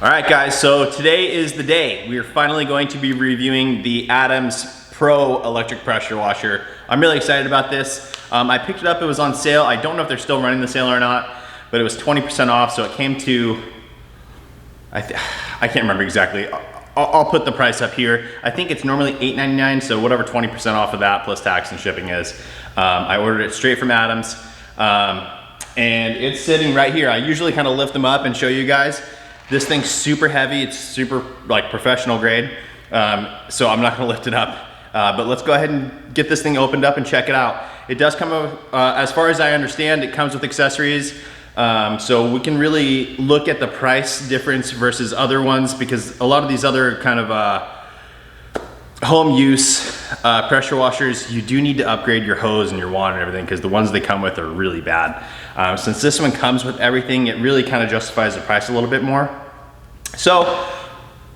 All right, guys, so today is the day. We are finally going to be reviewing the Adams Pro electric pressure washer. I'm really excited about this. I picked it up, it was on sale. I don't know if they're still running the sale or not, but it was 20% off, so it came to, I can't remember exactly. I'll put the price up here. I think it's normally $8.99, so whatever 20% off of that plus tax and shipping is. I ordered it straight from Adams, and it's sitting right here. I usually kind of lift them up and show you guys. This thing's super heavy. It's super like professional grade. So I'm not gonna lift it up. But let's go ahead and get this thing opened up and check it out. It does come with, as far as I understand, it comes with accessories. So we can really look at the price difference versus other ones, because a lot of these other kind of home use pressure washers, you do need to upgrade your hose and your water and everything, because the ones they come with are really bad. Since this one comes with everything, it really kind of justifies the price a little bit more. So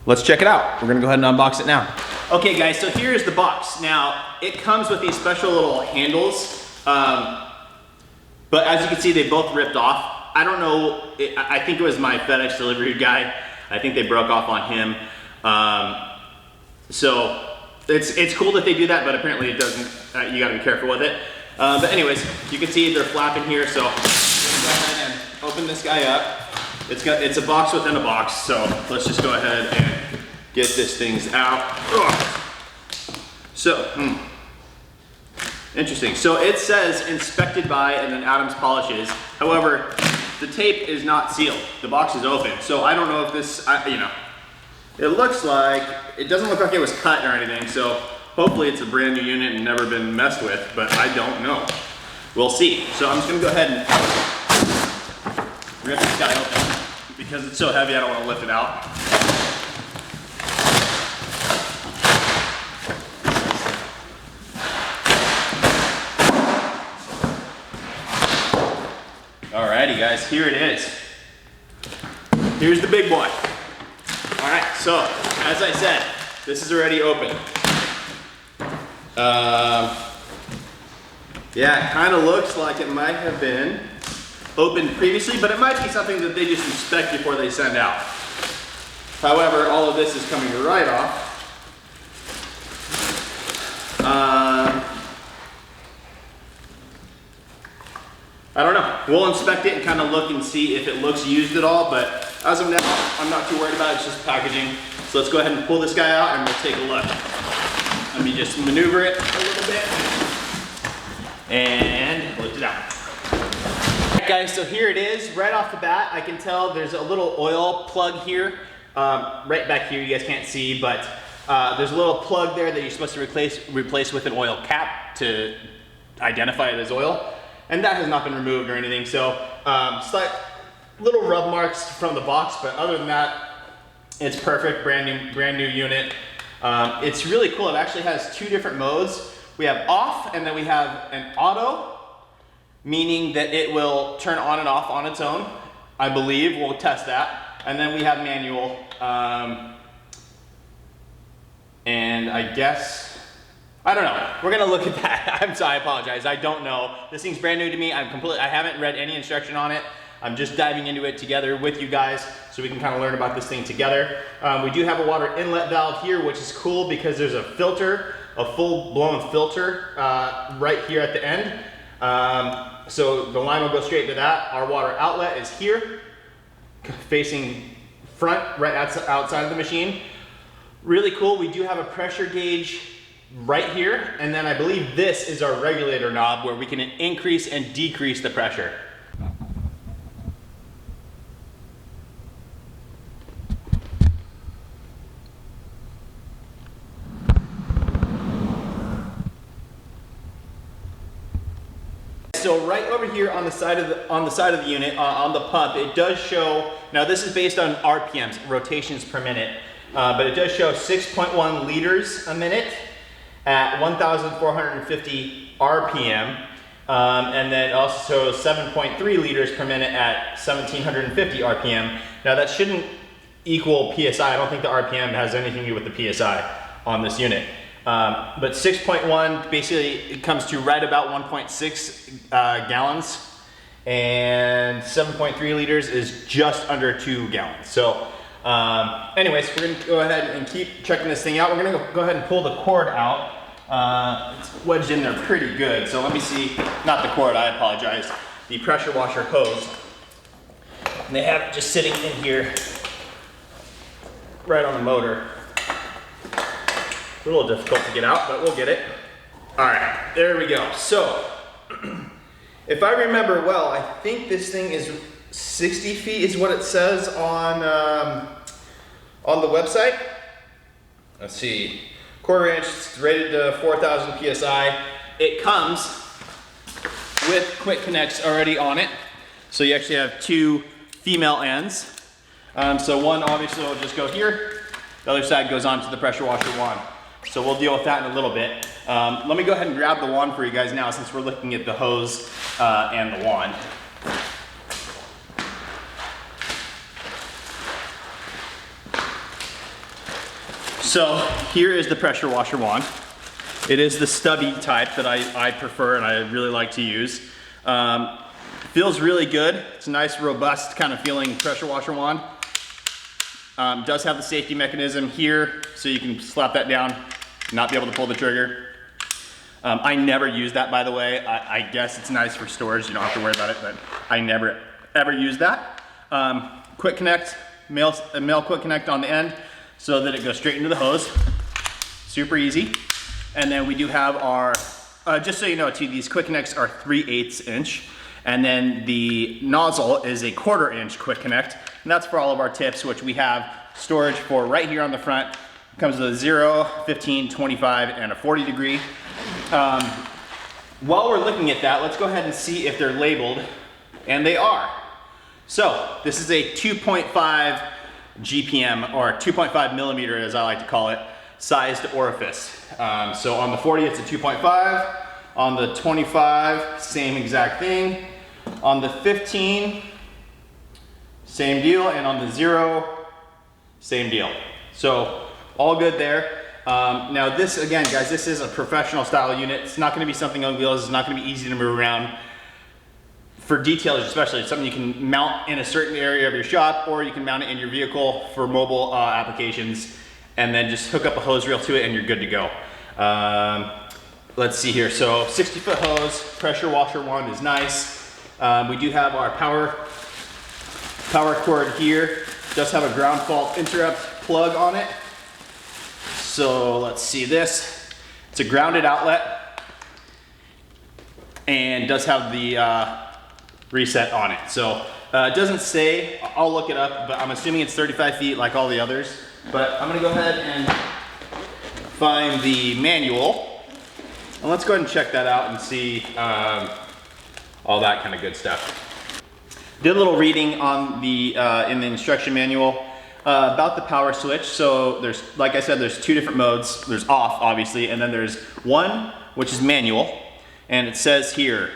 let's check it out. We're gonna go ahead and unbox it now. Okay guys, so here's the box. Now, it comes with these special little handles, but as you can see, they both ripped off. I don't know, I think it was my FedEx delivery guy. I think they broke off on him. So it's cool that they do that, but apparently it doesn't, you gotta be careful with it. But anyways, you can see they're flapping here, so let's go ahead and open this guy up. It's a box within a box, so let's just go ahead and get this things out. Ugh. So, interesting. So it says inspected by and then Adams polishes. However, the tape is not sealed. The box is open. So I don't know if this, you know, it looks like, it doesn't look like it was cut or anything. So hopefully it's a brand new unit and never been messed with, but I don't know. We'll see. So I'm just gonna go ahead and rip this guy open. Because it's so heavy, I don't want to lift it out. Alrighty guys, here it is. Here's the big boy. Alright, so as I said, this is already open. Yeah, it kind of looks like it might have been opened previously, but it might be something that they just inspect before they send out. However, all of this is coming right off. I don't know. We'll inspect it and kind of look and see if it looks used at all, but as of now, I'm not too worried about it. It's just packaging. So let's go ahead and pull this guy out and we'll take a look. Let me just maneuver it a little bit and lift it out. Guys, so here it is. Right off the bat, I can tell there's a little oil plug here, right back here. You guys can't see, but there's a little plug there that you're supposed to replace with an oil cap to identify it as oil, and that has not been removed or anything. So slight little rub marks from the box, but other than that, it's perfect. Brand new unit. It's really cool. It actually has two different modes. We have off, and then we have an auto, meaning that it will turn on and off on its own, I believe. We'll test that. And then we have manual. And I guess, I don't know. We're gonna look at that. I'm sorry, I apologize. I don't know. This thing's brand new to me. I haven't read any instruction on it. I'm just diving into it together with you guys so we can kind of learn about this thing together. We do have a water inlet valve here, which is cool because there's a filter, a full-blown filter right here at the end. So the line will go straight to that. Our water outlet is here, facing front, right outside of the machine. Really cool. We do have a pressure gauge right here, and then I believe this is our regulator knob where we can increase and decrease the pressure. So right over here on the side of the unit, on the pump, it does show. Now this is based on RPMs, rotations per minute, but it does show 6.1 liters a minute at 1,450 RPM, and then also 7.3 liters per minute at 1,750 RPM. Now that shouldn't equal PSI. I don't think the RPM has anything to do with the PSI on this unit. But 6.1 basically it comes to right about 1.6 gallons, and 7.3 liters is just under 2 gallons. So Anyways, we're gonna go ahead and keep checking this thing out. We're gonna go ahead and pull the cord out. It's wedged in there pretty good. So let me see, not the cord, I apologize. The pressure washer hose. And they have it just sitting in here, right on the motor. A little difficult to get out, but we'll get it. All right, there we go. So, if I remember well, I think this thing is 60 feet is what it says on the website. Let's see, quarter inch, it's rated to 4,000 PSI. It comes with quick connects already on it. So you actually have two female ends. So one obviously will just go here. The other side goes onto the pressure washer wand. So we'll deal with that in a little bit. Let me go ahead and grab the wand for you guys now since we're looking at the hose and the wand. So here is the pressure washer wand. It is the stubby type that I prefer and I really like to use. Feels really good. It's a nice, robust kind of feeling pressure washer wand. Does have the safety mechanism here, so you can slap that down, not be able to pull the trigger. I never use that, by the way. I guess it's nice for storage. You don't have to worry about it, but I never, ever use that. Quick connect, male quick connect on the end, so that it goes straight into the hose. Super easy. And then we do have our, just so you know too, these quick connects are 3/8 inch. And then the nozzle is a 1/4 inch quick connect. And that's for all of our tips, which we have storage for right here on the front. It comes with a 0, 15, 25, and a 40 degree. While we're looking at that, let's go ahead and see if they're labeled. And they are. So this is a 2.5 GPM, or 2.5 millimeter as I like to call it, sized orifice. So on the 40 it's a 2.5, on the 25 same exact thing, on the 15 same deal, and on the 0 same deal. So all good there. Now this, again guys, this is a professional style unit. It's not going to be something on wheels. It's not going to be easy to move around. For detailers especially, it's something you can mount in a certain area of your shop, or you can mount it in your vehicle for mobile applications, and then just hook up a hose reel to it and you're good to go. Let's see here, so 60-foot hose, pressure washer wand is nice. We do have our power cord here. It does have a ground fault interrupt plug on it. So let's see this. It's a grounded outlet and does have the reset on it. So it doesn't say, I'll look it up, but I'm assuming it's 35 feet like all the others. But I'm gonna go ahead and find the manual. And let's go ahead and check that out and see all that kind of good stuff. Did a little reading on the in the instruction manual about the power switch. So there's, like I said, there's two different modes. There's off, obviously, and then there's one, which is manual. And it says here,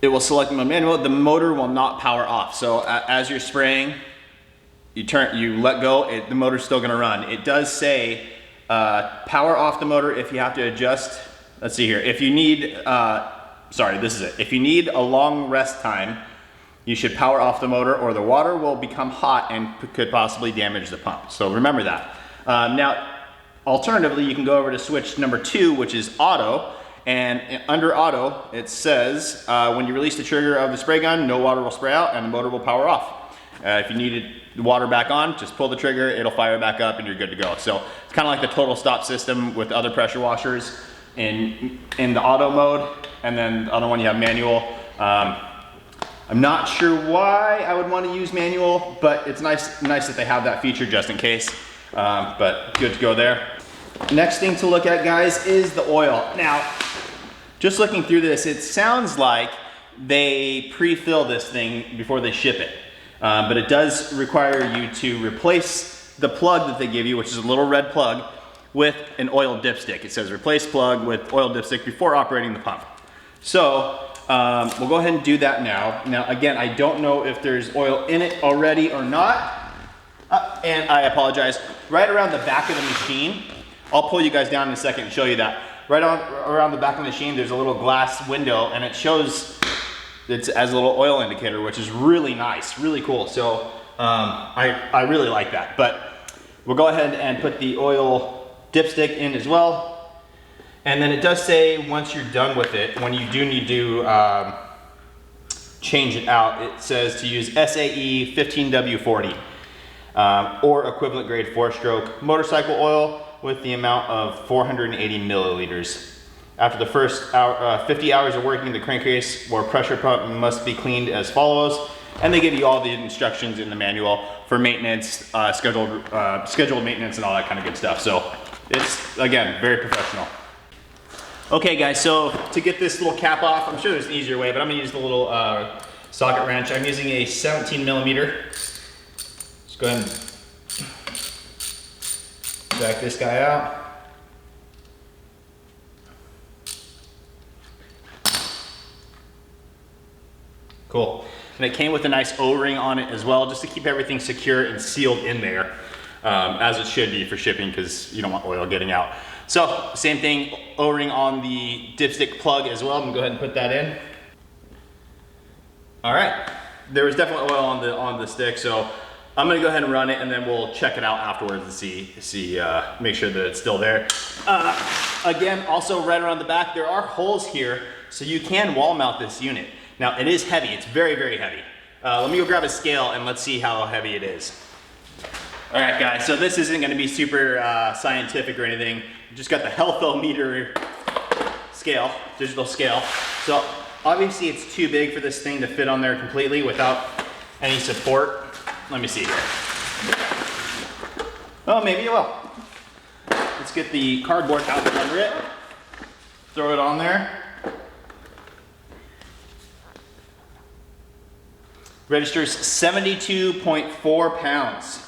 it will select the manual. The motor will not power off. So as you're spraying, you let go, the motor's still gonna run. It does say power off the motor if you have to adjust. Let's see here. If you need, sorry, this is it. If you need a long rest time, you should power off the motor or the water will become hot and could possibly damage the pump. So remember that. Now, alternatively, you can go over to switch number 2, which is auto. And under auto, it says, when you release the trigger of the spray gun, no water will spray out and the motor will power off. If you needed the water back on, just pull the trigger, it'll fire back up and you're good to go. So it's kind of like the total stop system with other pressure washers in the auto mode, and then the other one you have manual. I'm not sure why I would want to use manual, but it's nice that they have that feature just in case, but good to go there. Next thing to look at, guys, is the oil. Now, just looking through this, it sounds like they pre-fill this thing before they ship it. But it does require you to replace the plug that they give you, which is a little red plug, with an oil dipstick. It says replace plug with oil dipstick before operating the pump. So we'll go ahead and do that now. Now again, I don't know if there's oil in it already or not. And I apologize. Right around the back of the machine, I'll pull you guys down in a second and show you that. Right around the back of the machine, there's a little glass window and it shows it as a little oil indicator, which is really nice, really cool. So I really like that. But we'll go ahead and put the oil dipstick in as well. And then it does say once you're done with it, when you do need to change it out, it says to use SAE 15W40 or equivalent grade 4-stroke motorcycle oil with the amount of 480 milliliters. After the first 50 hours of working, the crankcase or pressure pump must be cleaned as follows. And they give you all the instructions in the manual for maintenance, scheduled maintenance and all that kind of good stuff. So it's, again, very professional. Okay guys, so to get this little cap off, I'm sure there's an easier way, but I'm gonna use the little socket wrench. I'm using a 17 millimeter. Let's go ahead and back this guy out. Cool. And it came with a nice O-ring on it as well, just to keep everything secure and sealed in there, as it should be for shipping, because you don't want oil getting out. So, same thing, O-ring on the dipstick plug as well. I'm gonna go ahead and put that in. All right, there was definitely oil on the stick, so I'm gonna go ahead and run it, and then we'll check it out afterwards and make sure that it's still there. Again, also right around the back, there are holes here, so you can wall mount this unit. Now, it is heavy, it's very, very heavy. Let me go grab a scale and let's see how heavy it is. All right, guys, so this isn't gonna be super scientific or anything. We just got the healthometer scale, digital scale. So obviously it's too big for this thing to fit on there completely without any support. Let me see here. Oh, maybe it will. Let's get the cardboard out from under it. Throw it on there. Registers 72.4 pounds.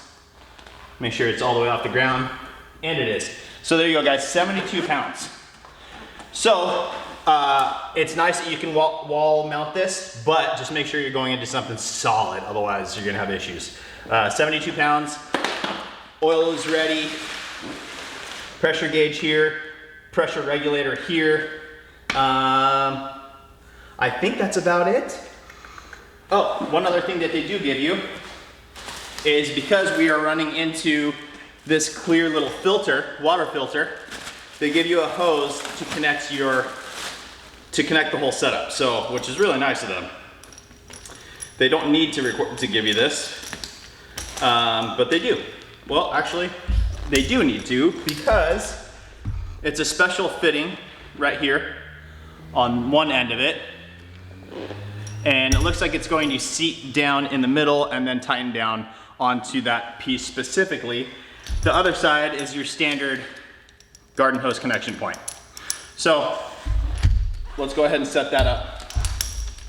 Make sure it's all the way off the ground, and it is. So there you go, guys, 72 pounds. So it's nice that you can wall mount this, but just make sure you're going into something solid, otherwise you're gonna have issues. 72 pounds, oil is ready, pressure gauge here, pressure regulator here. I think that's about it. Oh, one other thing that they do give you is, because we are running into this clear little filter, water filter, they give you a hose to connect the whole setup. So, which is really nice of them. They don't need to give you this, but they do. Well, actually, they do need to, because it's a special fitting right here on one end of it. And it looks like it's going to seat down in the middle and then tighten down onto that piece specifically. The other side is your standard garden hose connection point. So let's go ahead and set that up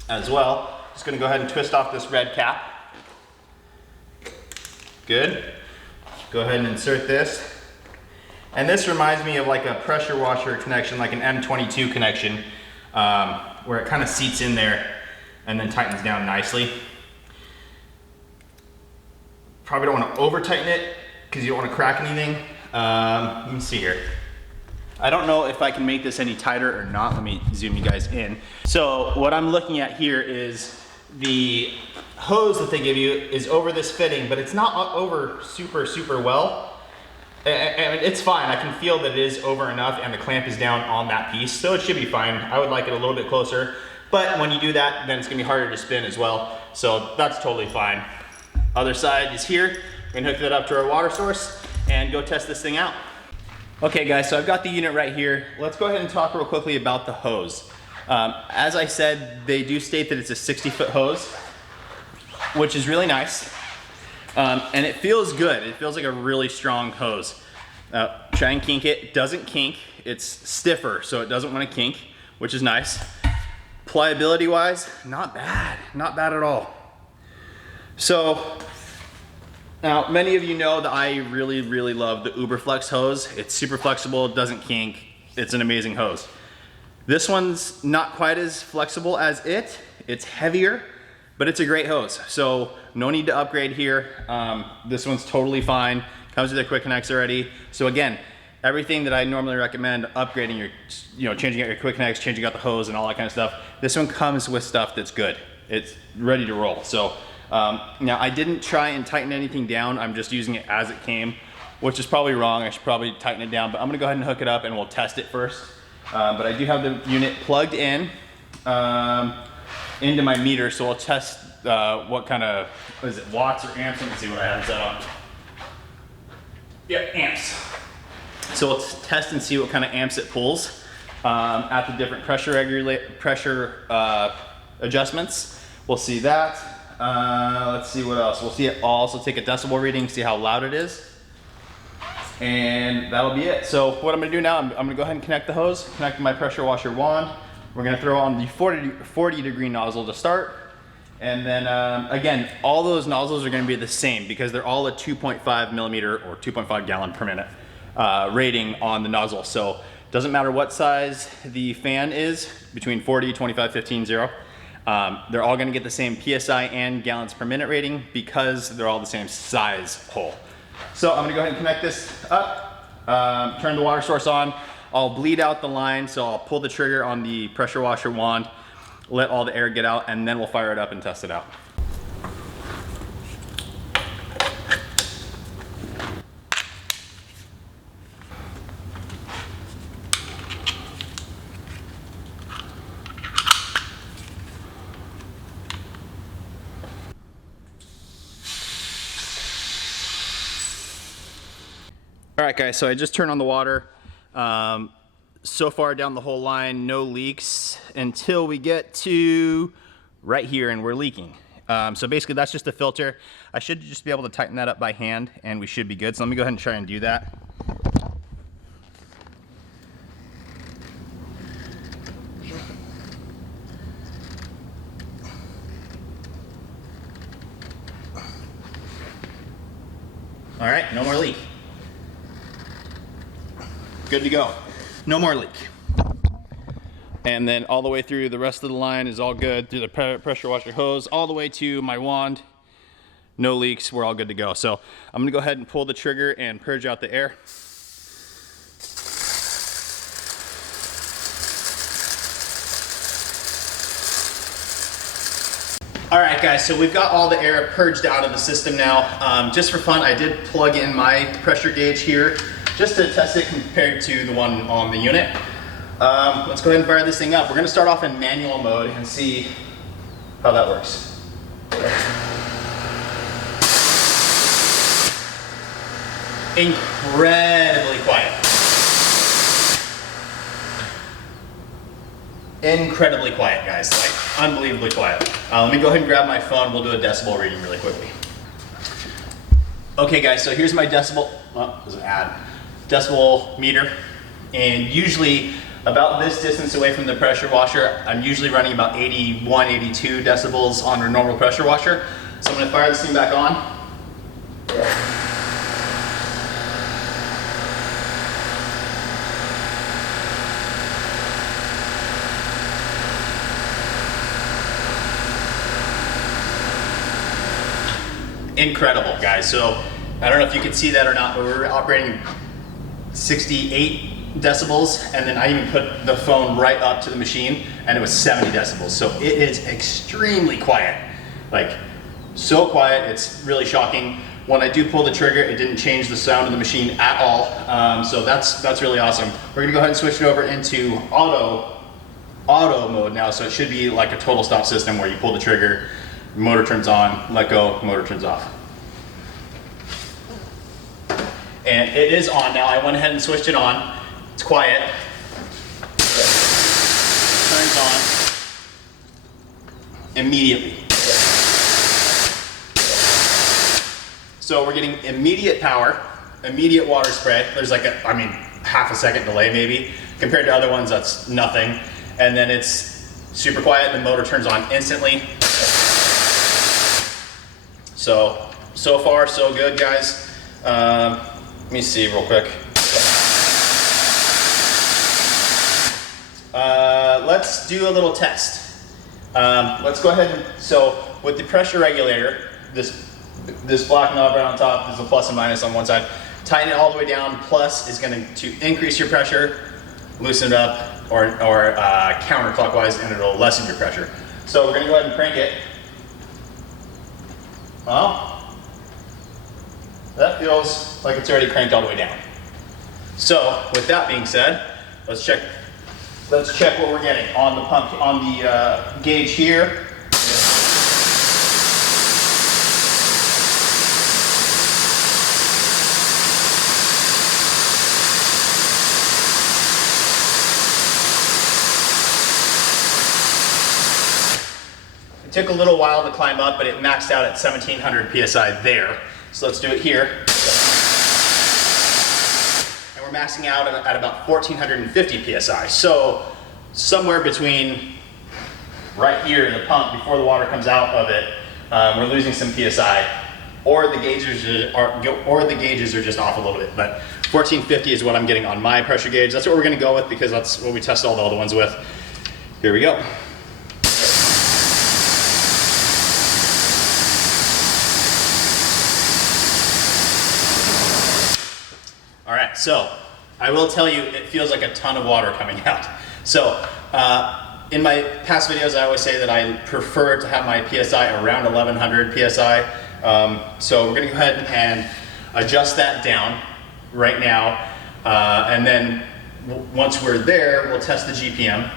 as well. Just gonna go ahead and twist off this red cap. Good. Go ahead and insert this. And this reminds me of like a pressure washer connection, like an M22 connection, where it kind of seats in there and then tightens down nicely. Probably don't want to over tighten it because you don't want to crack anything. Let me see here. I don't know if I can make this any tighter or not. Let me zoom you guys in. So what I'm looking at here is the hose that they give you is over this fitting, but it's not over super well. And it's fine. I can feel that it is over enough and the clamp is down on that piece, so it should be fine. I would like it a little bit closer. But when you do that, then it's gonna be harder to spin as well. So that's totally fine. Other side is here. We're gonna hook that up to our water source and go test this thing out. Okay guys, so I've got the unit right here. Let's go ahead and talk real quickly about the hose. As I said, they do state that it's a 60-foot hose, which is really nice. And it feels good. It feels like a really strong hose. Try and kink it. It doesn't kink. It's stiffer, so it doesn't wanna kink, which is nice. Pliability wise, not bad at all. So now many of you know that I really love the Uberflex hose. It's super flexible, it doesn't kink, it's an amazing hose. This one's not quite as flexible as it's heavier, but it's a great hose. So no need to upgrade here. This one's totally fine, comes with a quick connects already. So again, everything that I normally recommend upgrading your, changing out your quick connects, changing out the hose and all that kind of stuff, this one comes with stuff that's good. It's ready to roll. So Now I didn't try and tighten anything down. I'm just using it as it came, which is probably wrong. I should probably tighten it down, but I'm gonna go ahead and hook it up and we'll test it first. But I do have the unit plugged in into my meter, so we'll test what kind of, what is it, watts or amps? Let me see what I have set on. Yep, amps. So let's test and see what kind of amps it pulls at the different pressure adjustments. We'll see that. Let's see what else. We'll see it. I'll also take a decibel reading, see how loud it is. And that'll be it. So what I'm gonna do now, I'm gonna go ahead and connect the hose, connect my pressure washer wand. We're gonna throw on the 40 degree nozzle to start. And then again, all those nozzles are gonna be the same because they're all a 2.5 millimeter or 2.5 gallon per minute rating on the nozzle. So it doesn't matter what size the fan is, between 40, 25, 15, 0. They're all gonna get the same PSI and gallons per minute rating because they're all the same size hole. So I'm gonna go ahead and connect this up, turn the water source on. I'll bleed out the line, so I'll pull the trigger on the pressure washer wand, let all the air get out, and then we'll fire it up and test it out. All right guys, so I just turned on the water. So far down the whole line, no leaks until we get to right here and we're leaking. So basically that's just a filter. I should just be able to tighten that up by hand and we should be good. So let me go ahead and try and do that. All right, no more leak. Good to go. No more leak. And then all the way through the rest of the line is all good through the pressure washer hose, all the way to my wand. No leaks, we're all good to go. So I'm gonna go ahead and pull the trigger and purge out the air. All right guys, so we've got all the air purged out of the system now. Just for fun, I did plug in my pressure gauge here just to test it compared to the one on the unit. Let's go ahead and fire this thing up. We're gonna start off in manual mode and see how that works. Incredibly quiet. Incredibly quiet, guys, like unbelievably quiet. Let me go ahead and grab my phone. We'll do a decibel reading really quickly. Okay guys, so here's my decibel, there's an ad. Decibel meter, and usually about this distance away from the pressure washer, I'm usually running about 81, 82 decibels on a normal pressure washer. So I'm gonna fire this thing back on. Incredible, guys. So I don't know if you can see that or not, but we're operating 68 decibels, and then I even put the phone right up to the machine and it was 70 decibels. So it is extremely quiet, like so quiet, it's really shocking. When I do pull the trigger, it didn't change the sound of the machine at all. So that's really awesome. We're gonna go ahead and switch it over into auto mode now. So it should be like a total stop system where you pull the trigger, motor turns on, let go, motor turns off. And it is on now. I went ahead and switched it on. It's quiet. Turns on immediately. So we're getting immediate power, immediate water spray. There's like half a second delay maybe. Compared to other ones, that's nothing. And then it's super quiet. The motor turns on instantly. So far so good, guys. Let me see real quick. Let's do a little test. Let's go ahead and, so with the pressure regulator, this black knob right on top, there's a plus and minus on one side. Tighten it all the way down. Plus is going to increase your pressure, loosen it up, or counterclockwise, and it'll lessen your pressure. So we're going to go ahead and crank it. Well, that feels like it's already cranked all the way down. So with that being said, let's check what we're getting on the pump, on the gauge here. It took a little while to climb up, but it maxed out at 1700 PSI there. So let's do it here. And we're maxing out at about 1450 PSI. So somewhere between right here in the pump, before the water comes out of it, we're losing some PSI, or the gauges are just off a little bit. But 1450 is what I'm getting on my pressure gauge. That's what we're gonna go with because that's what we tested all the other ones with. Here we go. All right, so I will tell you, it feels like a ton of water coming out. So in my past videos, I always say that I prefer to have my PSI around 1100 PSI. So we're gonna go ahead and adjust that down right now. And then once we're there, we'll test the GPM,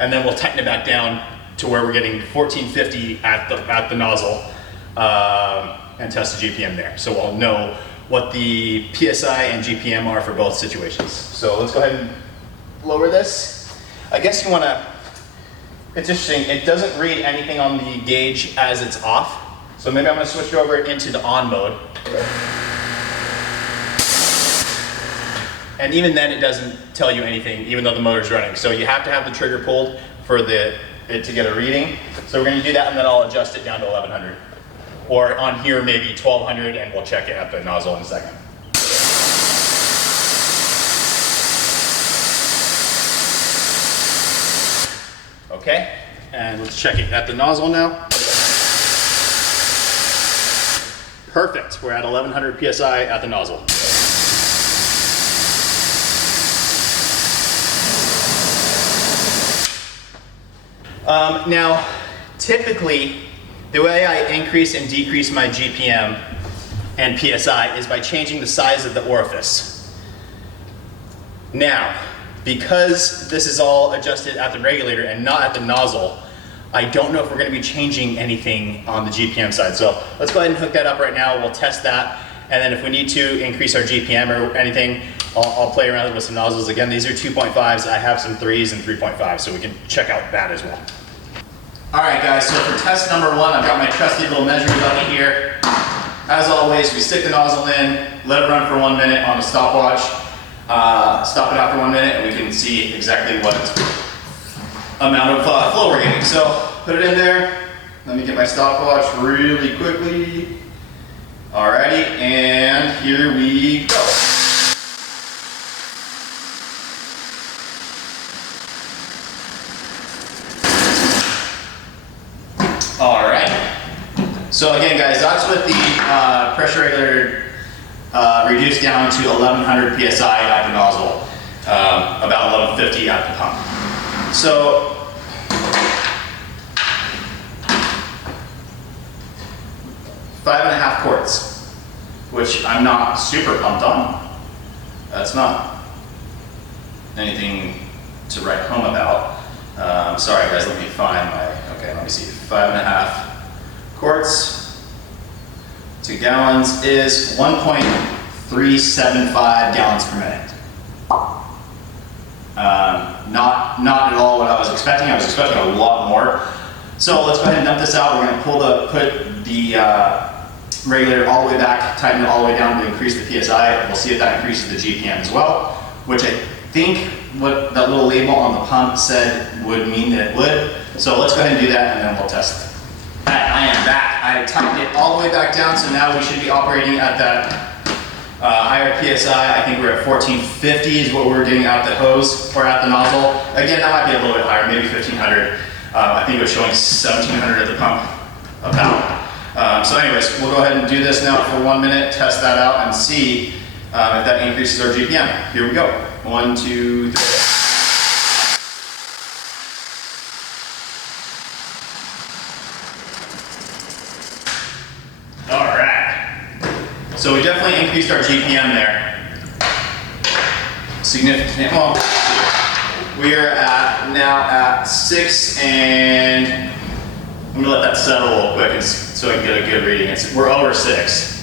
and then we'll tighten it back down to where we're getting 1450 at the nozzle, and test the GPM there. So we'll know what the PSI and GPM are for both situations. So let's go ahead and lower this. I guess you wanna, it's interesting, it doesn't read anything on the gauge as it's off. So maybe I'm gonna switch over into the on mode. And even then it doesn't tell you anything, even though the motor's running. So you have to have the trigger pulled for it to get a reading. So we're gonna do that, and then I'll adjust it down to 1100. Or on here, maybe 1200, and we'll check it at the nozzle in a second. Okay, and let's check it at the nozzle now. Perfect, we're at 1100 PSI at the nozzle. Now, typically, the way I increase and decrease my GPM and PSI is by changing the size of the orifice. Now, because this is all adjusted at the regulator and not at the nozzle, I don't know if we're going to be changing anything on the GPM side. So let's go ahead and hook that up right now. We'll test that. And then if we need to increase our GPM or anything, I'll play around with some nozzles. Again, these are 2.5s. I have some 3s and 3.5s, so we can check out that as well. All right, guys, so for test number 1, I've got my trusty little measuring bucket here. As always, we stick the nozzle in, let it run for 1 minute on a stopwatch, stop it after 1 minute, and we can see exactly what amount of flow we're getting. So put it in there. Let me get my stopwatch really quickly. Alrighty, and here we go. Alright, so again guys, that's with the pressure regulator reduced down to 1100 PSI at the nozzle, about 1150 at the pump. So, five and a half quarts, which I'm not super pumped on. That's not anything to write home about. Sorry guys, let me find my, okay, let me see. 5.5 quarts to gallons is 1.375 gallons per minute. Not at all what I was expecting. I was expecting a lot more. So let's go ahead and dump this out. We're going to put the regulator all the way back, tighten it all the way down to increase the PSI. We'll see if that increases the GPM as well, which I think what that little label on the pump said would mean that it would. So let's go ahead and do that, and then we'll test it. All right, I am back. I tightened it all the way back down, so now we should be operating at that higher PSI. I think we're at 1450 is what we're getting out the hose or at the nozzle. Again, that might be a little bit higher, maybe 1500. I think it was showing 1700 at the pump, about. So anyways, we'll go ahead and do this now for 1 minute, test that out, and see if that increases our GPM. Here we go. 1, 2, 3. So we definitely increased our GPM there. Significant. Well, we are now at 6, and I'm gonna let that settle real quick so I can get a good reading. We're over 6.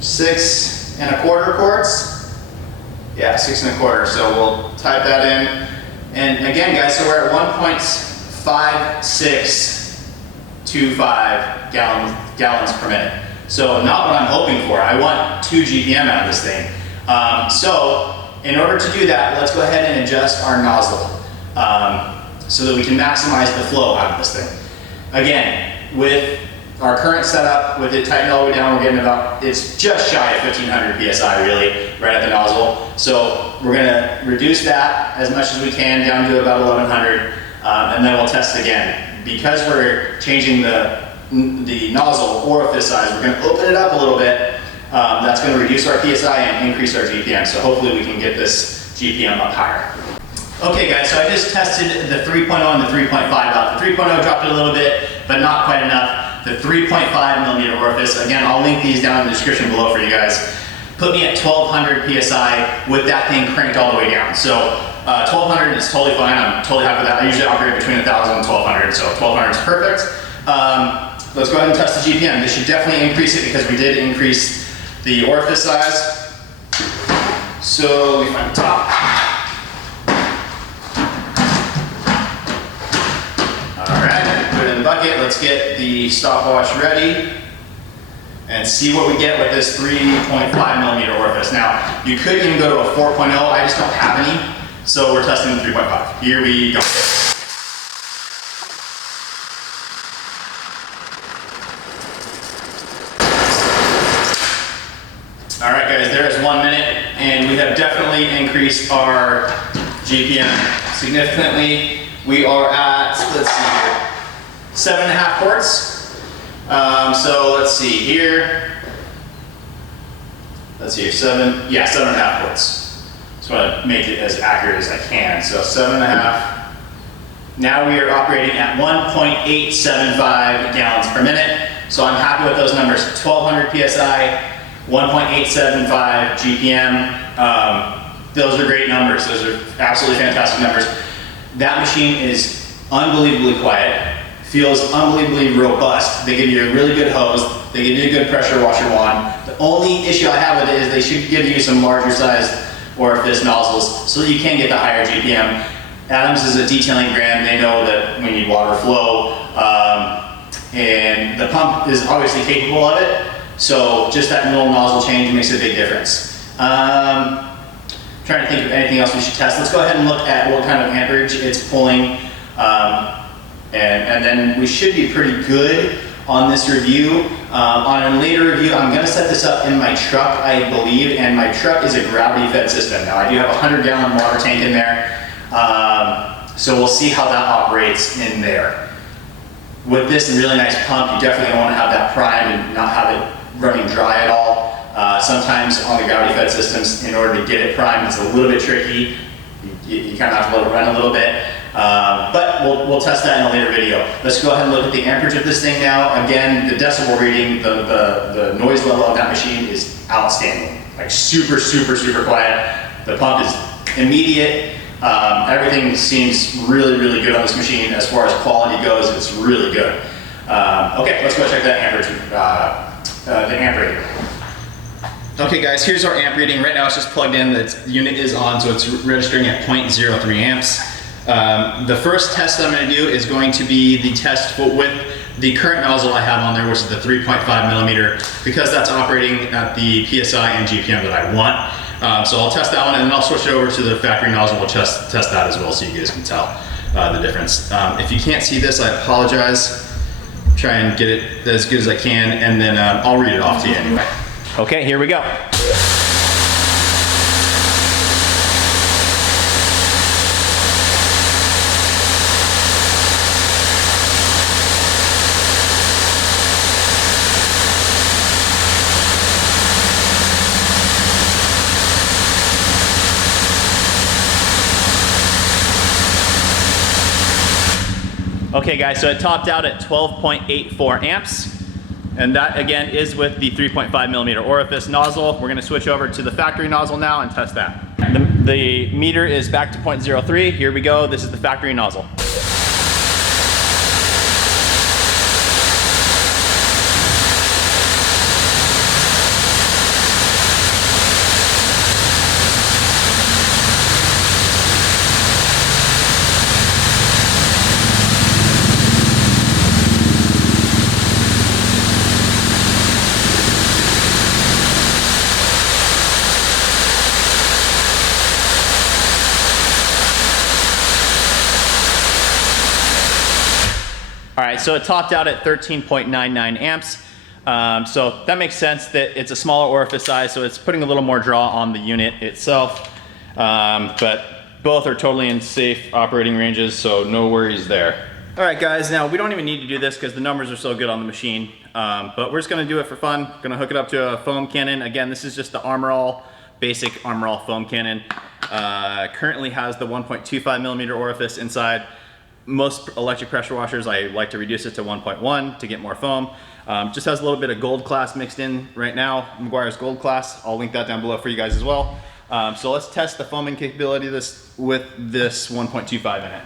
6 1/4 quarts. Yeah, 6 1/4. So we'll type that in. And again, guys, so we're at 1.5625 gallons per minute. So not what I'm hoping for. I want 2 GPM out of this thing. So in order to do that, let's go ahead and adjust our nozzle so that we can maximize the flow out of this thing. Again, with our current setup, with it tightened all the way down, we're getting about, it's just shy of 1500 PSI really, right at the nozzle. So we're gonna reduce that as much as we can down to about 1100, and then we'll test again. Because we're changing the nozzle orifice size, we're gonna open it up a little bit. That's gonna reduce our PSI and increase our GPM. So hopefully we can get this GPM up higher. Okay guys, so I just tested the 3.0 and the 3.5 out. The 3.0 dropped it a little bit, but not quite enough. The 3.5 millimeter orifice, again, I'll link these down in the description below for you guys. Put me at 1200 PSI with that thing cranked all the way down. So 1200 is totally fine. I'm totally happy with that. I usually operate between 1000 and 1200, so 1200 is perfect. Let's go ahead and test the GPM. This should definitely increase it because we did increase the orifice size. So we find the top. Bucket. Let's get the stopwatch ready and see what we get with this 3.5 millimeter orifice. Now, you could even go to a 4.0. I just don't have any, so we're testing the 3.5. Here we go. All right, guys, there is 1 minute, and we have definitely increased our GPM significantly. We are at, let's see here, 7.5 quarts. So let's see here. Let's see here, 7.5 quarts. Just want to make it as accurate as I can. So 7.5. Now we are operating at 1.875 gallons per minute. So I'm happy with those numbers. 1200 PSI, 1.875 GPM. Those are great numbers. Those are absolutely fantastic numbers. That machine is unbelievably quiet. Feels unbelievably robust. They give you a really good hose. They give you a good pressure washer wand. The only issue I have with it is they should give you some larger sized orifice nozzles so that you can get the higher GPM. Adams is a detailing brand. They know that we need water flow, and the pump is obviously capable of it. So just that little nozzle change makes a big difference. Trying to think of anything else we should test. Let's go ahead and look at what kind of amperage it's pulling. And then we should be pretty good on this review. On a later review, I'm gonna set this up in my truck, I believe, and my truck is a gravity-fed system. Now, I do have a 100-gallon water tank in there, so we'll see how that operates in there. With this really nice pump, you definitely don't wanna have that primed and not have it running dry at all. Sometimes on the gravity-fed systems, in order to get it primed, it's a little bit tricky. You kind of have to let it run a little bit. But we'll test that in a later video. Let's go ahead and look at the amperage of this thing now. Again, the decibel reading, the noise level of that machine is outstanding. Like super, super, super quiet. The pump is immediate. Everything seems really, really good on this machine. As far as quality goes, it's really good. Okay, let's go check that amperage, the amp rating. Okay guys, here's our amp reading. Right now it's just plugged in, the unit is on, so it's registering at 0.03 amps. The first test that I'm going to do is going to be the test with the current nozzle I have on there, which is the 3.5 millimeter, because that's operating at the PSI and GPM that I want. So I'll test that one, and then I'll switch it over to the factory nozzle. We'll test that as well, so you guys can tell the difference. If you can't see this, I apologize. Try and get it as good as I can, and then I'll read it off to you anyway. Okay, here we go. Okay guys, so it topped out at 12.84 amps. And that again is with the 3.5 millimeter orifice nozzle. We're gonna switch over to the factory nozzle now and test that. The meter is back to 0.03. Here we go, this is the factory nozzle. All right, so it topped out at 13.99 amps. So that makes sense that it's a smaller orifice size, so it's putting a little more draw on the unit itself. But both are totally in safe operating ranges, so no worries there. All right guys, now we don't even need to do this because the numbers are so good on the machine, but we're just gonna do it for fun. Gonna hook it up to a foam cannon. Again, this is just the Armor All, basic Armor All foam cannon. Currently has the 1.25 millimeter orifice inside. Most electric pressure washers, I like to reduce it to 1.1 to get more foam. Just has a little bit of gold class mixed in right now, Meguiar's gold class. I'll link that down below for you guys as well. So let's test the foaming capability of this with this 1.25 in it.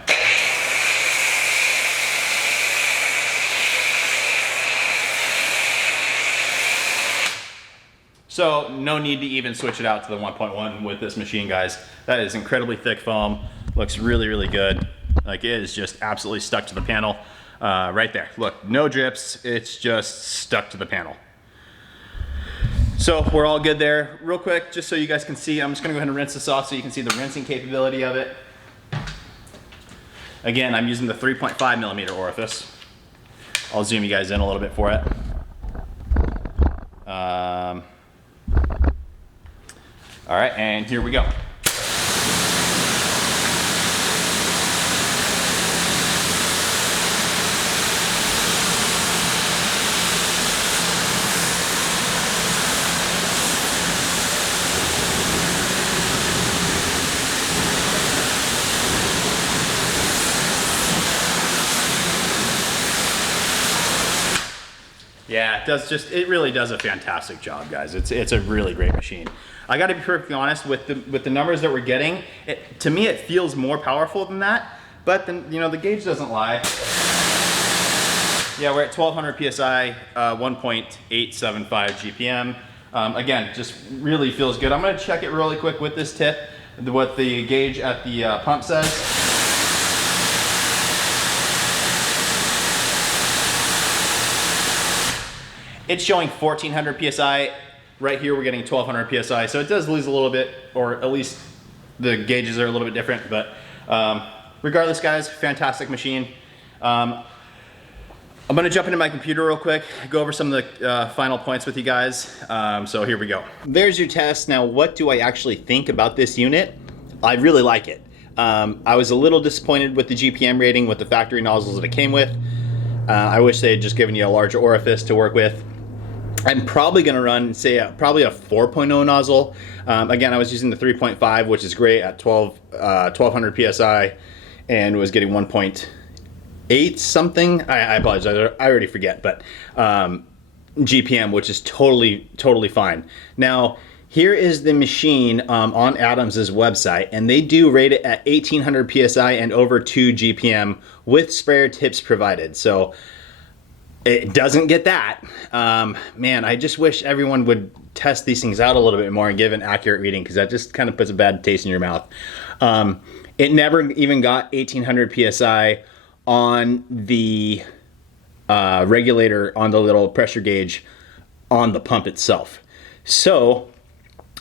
So no need to even switch it out to the 1.1 with this machine, guys. That is incredibly thick foam. Looks really, really good. Like, it is just absolutely stuck to the panel right there. Look, no drips, it's just stuck to the panel. So we're all good there. Real quick, just so you guys can see, I'm just gonna go ahead and rinse this off so you can see the rinsing capability of it. Again, I'm using the 3.5 millimeter orifice. I'll zoom you guys in a little bit for it. All right, and here we go. Yeah, it really does a fantastic job, guys. It's a really great machine. I gotta be perfectly honest, with the numbers that we're getting, to me it feels more powerful than that, but then, you know, the gauge doesn't lie. Yeah, we're at 1200 PSI, 1.875 GPM. Again, just really feels good. I'm gonna check it really quick with this tip, what the gauge at the pump says. It's showing 1400 PSI. Right here, we're getting 1200 PSI. So it does lose a little bit, or at least the gauges are a little bit different, but regardless, guys, fantastic machine. I'm gonna jump into my computer real quick, go over some of the final points with you guys. So here we go. There's your test. Now, what do I actually think about this unit? I really like it. I was a little disappointed with the GPM rating with the factory nozzles that it came with. I wish they had just given you a larger orifice to work with. I'm probably gonna run, say, probably a 4.0 nozzle. Again, I was using the 3.5, which is great at 1200 PSI, and was getting 1.8 something. I apologize, I already forget, but GPM, which is totally fine. Now, here is the machine on Adams's website, and they do rate it at 1800 PSI and over 2 GPM with sprayer tips provided. So it doesn't get that. Man, I just wish everyone would test these things out a little bit more and give an accurate reading, because that just kind of puts a bad taste in your mouth. It never even got 1800 PSI on the regulator, on the little pressure gauge on the pump itself. So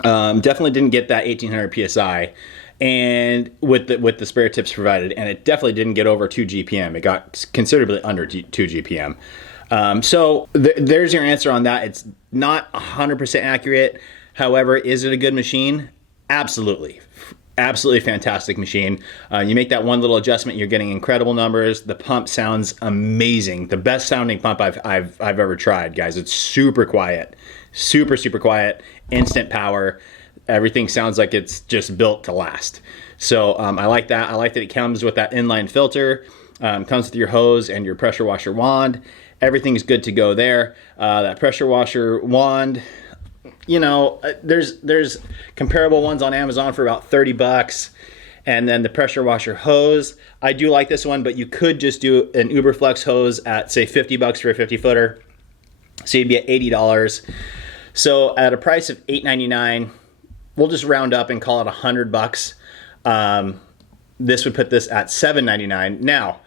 definitely didn't get that 1800 PSI, and with the spare tips provided, and it definitely didn't get over 2 GPM. It got considerably under 2 GPM. So there's your answer on that. It's not 100% accurate. However, is it a good machine? Absolutely. Absolutely fantastic machine. You make that one little adjustment, you're getting incredible numbers. The pump sounds amazing. The best sounding pump I've ever tried, guys. It's super quiet, super quiet, instant power. Everything sounds like it's just built to last. So I like that. I like that it comes with that inline filter. Comes with your hose and your pressure washer wand. Everything's good to go there. That pressure washer wand, you know, there's comparable ones on Amazon for about 30 bucks. And then the pressure washer hose, I do like this one, but you could just do an Uberflex hose at say 50 bucks for a 50 footer. So you'd be at $80. So at a price of $8.99, we'll just round up and call it 100 bucks. This would put this at $7.99. Now,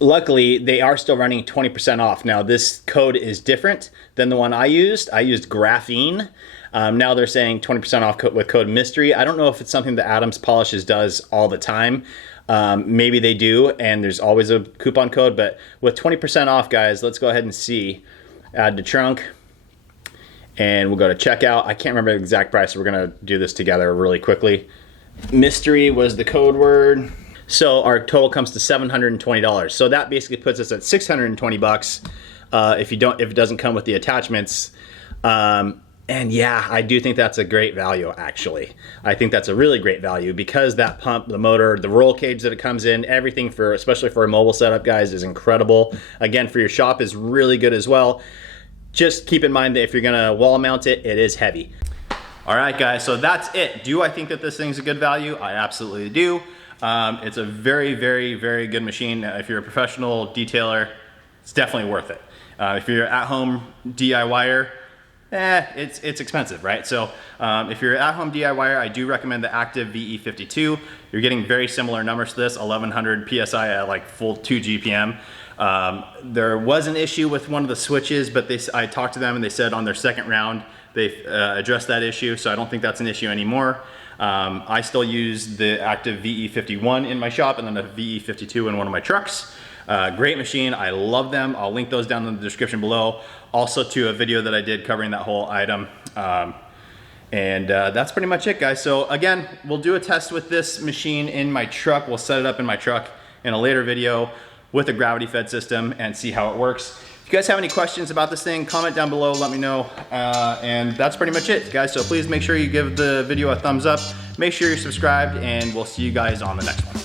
luckily, they are still running 20% off. Now, this code is different than the one I used. I used graphene. Now they're saying 20% off with code mystery. I don't know if it's something that Adams Polishes does all the time. Maybe they do, and there's always a coupon code. But with 20% off, guys, let's go ahead and see. Add to trunk. And we'll go to checkout. I can't remember the exact price, so we're gonna do this together really quickly. Mystery was the code word. So our total comes to $720. So that basically puts us at 620 bucks if it doesn't come with the attachments. And yeah, I do think that's a great value, actually. I think that's a really great value because that pump, the motor, the roll cage that it comes in, everything for, especially for a mobile setup, guys, is incredible. Again, for your shop is really good as well. Just keep in mind that if you're gonna wall mount it, it is heavy. All right, guys, so that's it. Do I think that this thing's a good value? I absolutely do. It's a very, very, very good machine. If you're a professional detailer, it's definitely worth it. If you're at-home DIYer, it's expensive, right? So if you're at-home DIYer, I do recommend the Active VE52. You're getting very similar numbers to this, 1100 PSI at like full 2 GPM. There was an issue with one of the switches, but I talked to them and they said on their second round, they've addressed that issue, so I don't think that's an issue anymore. I still use the Active VE51 in my shop and then the VE52 in one of my trucks. Great machine, I love them. I'll link those down in the description below. Also to a video that I did covering that whole item. That's pretty much it, guys. So again, we'll do a test with this machine in my truck. We'll set it up in my truck in a later video with a gravity fed system and see how it works. If you guys have any questions about this thing, comment down below, let me know. And that's pretty much it, guys. So please make sure you give the video a thumbs up, make sure you're subscribed, and we'll see you guys on the next one.